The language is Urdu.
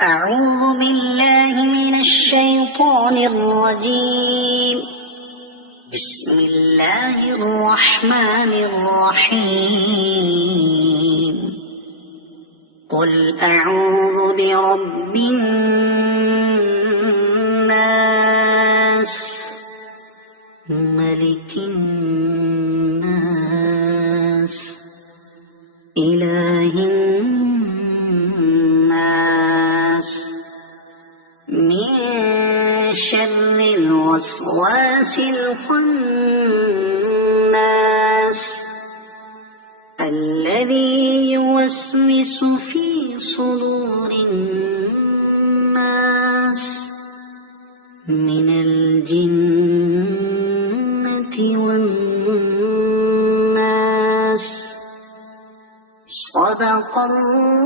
أعوذ بالله من الشيطان الرجيم. بسم الله الرحمن الرحيم. قل أعوذ برب الناس ملك الناس إله الناس من شر الوسواس الخناس الذي يوسوس في صدور الناس من الجنة والناس. صدق الله